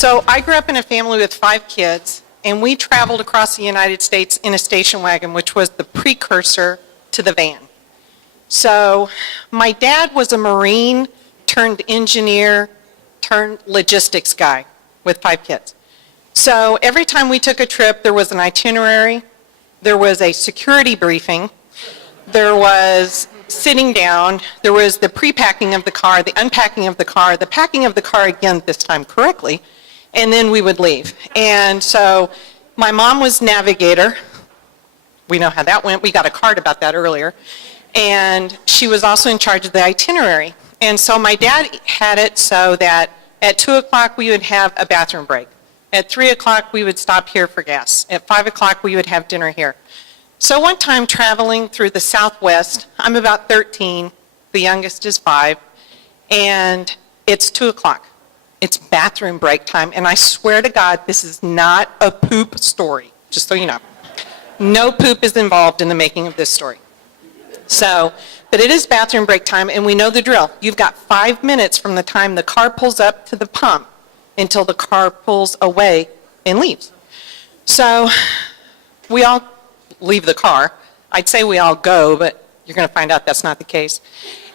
So I grew up in a family with 5 kids, and we traveled across the United States in a station wagon, which was the precursor to the van. So my dad was a Marine turned engineer turned logistics guy with 5 kids. So every time we took a trip, there was an itinerary, there was a security briefing, there was sitting down, there was the pre-packing of the car, the unpacking of the car, the packing of the car again this time correctly, and then we would leave. And so my mom was navigator. We know how that went. We got a card about that earlier. And she was also in charge of the itinerary. And so my dad had it so that at 2 o'clock we would have a bathroom break. At 3 o'clock we would stop here for gas. At 5 o'clock we would have dinner here. So one time traveling through the Southwest, I'm about 13, the youngest is 5, and it's 2 o'clock. It's bathroom break time, and I swear to God, this is not a poop story, just so you know. No poop is involved in the making of this story. So, but it is bathroom break time, and we know the drill. You've got 5 minutes from the time the car pulls up to the pump until the car pulls away and leaves. So we all leave the car. I'd say we all go, but you're going to find out that's not the case.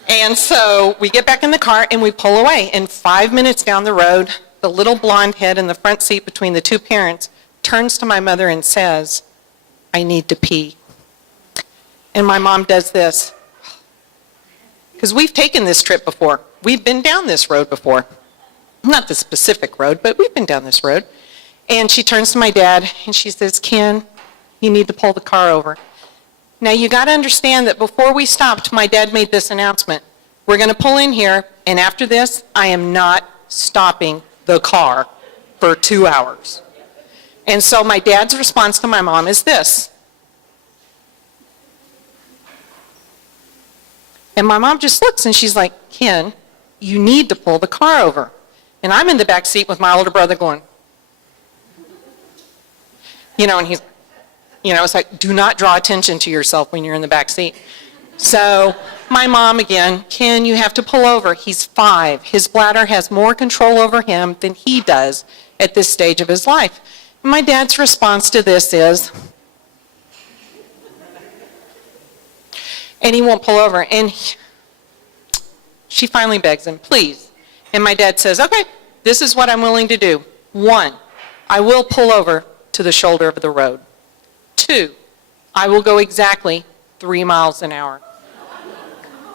And so we get back in the car and we pull away. And 5 minutes down the road, the little blonde head in the front seat between the 2 parents turns to my mother and says, "I need to pee." And my mom does this. Because we've taken this trip before. We've been down this road before. Not the specific road, but we've been down this road. And she turns to my dad and she says, "Ken, you need to pull the car over." Now you got to understand that before we stopped, my dad made this announcement. We're going to pull in here, and after this, I am not stopping the car for 2 hours. And so my dad's response to my mom is this. And my mom just looks and she's like, "Ken, you need to pull the car over." And I'm in the back seat with my older brother going, and he's, it's like, do not draw attention to yourself when you're in the back seat. So my mom again, "Ken, you have to pull over. He's 5. His bladder has more control over him than he does at this stage of his life." And my dad's response to this is, and he won't pull over. And she finally begs him, "Please." And my dad says, "Okay, this is what I'm willing to do. 1, I will pull over to the shoulder of the road. 2, I will go exactly 3 miles an hour.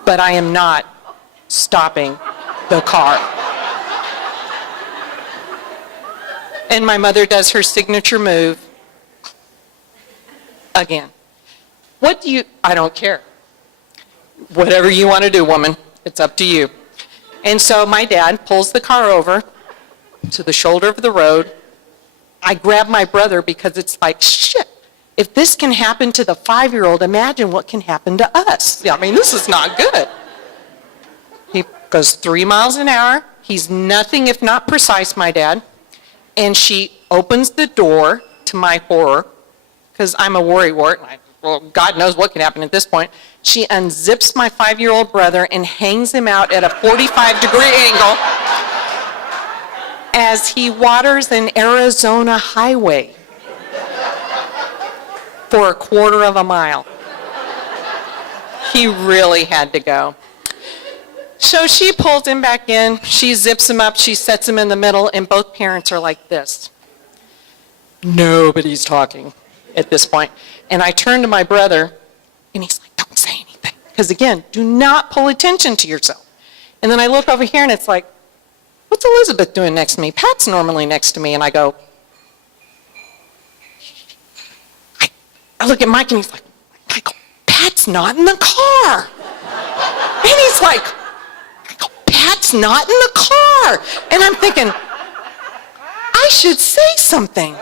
But I am not stopping the car." And my mother does her signature move again. I don't care. Whatever you want to do, woman, it's up to you. And so my dad pulls the car over to the shoulder of the road. I grab my brother because it's like, shit, if this can happen to the 5-year-old, imagine what can happen to us. I mean, this is not good. He goes 3 miles an hour. He's nothing if not precise, my dad. And she opens the door to my horror, because I'm a worrywart. Well, God knows what can happen at this point. She unzips my 5-year-old brother and hangs him out at a 45-degree angle as he waters an Arizona highway for a 1/4 mile. He really had to go. So she pulls him back in, she zips him up, she sets him in the middle, and both parents are like this. Nobody's talking at this point. And I turn to my brother, and he's like, "Don't say anything." Because again, do not pull attention to yourself. And then I look over here, and it's like, "What's Elizabeth doing next to me? Pat's normally next to me." And I go, I look at Mike, and he's like, "Michael, Pat's not in the car." And he's like, "Michael, Pat's not in the car." And I'm thinking, I should say something.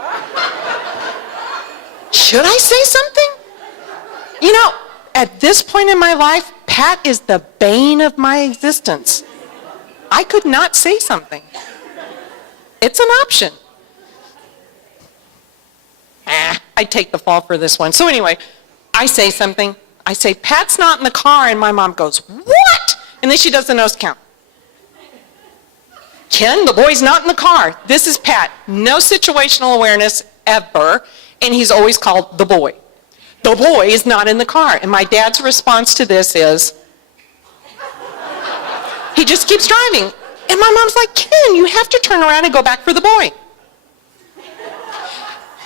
Should I say something? At this point in my life, Pat is the bane of my existence. I could not say something. It's an option. I'd take the fall for this one. So anyway, I say something. I say, "Pat's not in the car," and my mom goes, "What?" And then she does the nose count. Ken, the boy's not in the car. This is Pat. No situational awareness ever, and he's always called the boy. The boy is not in the car. And my dad's response to this is, he just keeps driving. And my mom's like, Ken, you have to turn around and go back for the boy.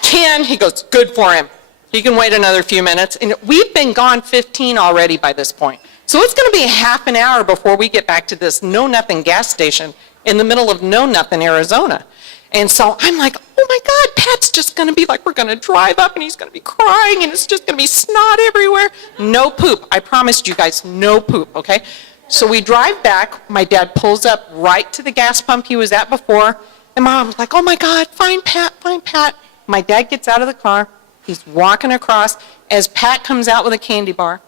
Ken, he goes, good for him. He can wait another few minutes. And we've been gone 15 already by this point. So it's going to be a half an hour before we get back to this know-nothing gas station in the middle of know-nothing, Arizona. And so I'm like, oh my God, Pat's just going to be like, we're going to drive up and he's going to be crying and it's just going to be snot everywhere. No poop. I promised you guys, no poop, okay? So we drive back. My dad pulls up right to the gas pump he was at before. And Mom's like, oh my God, find Pat, find Pat. My dad gets out of the car. He's walking across as Pat comes out with a candy bar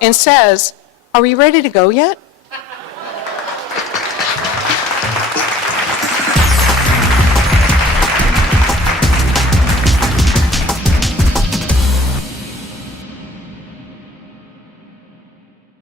and says, are we ready to go yet?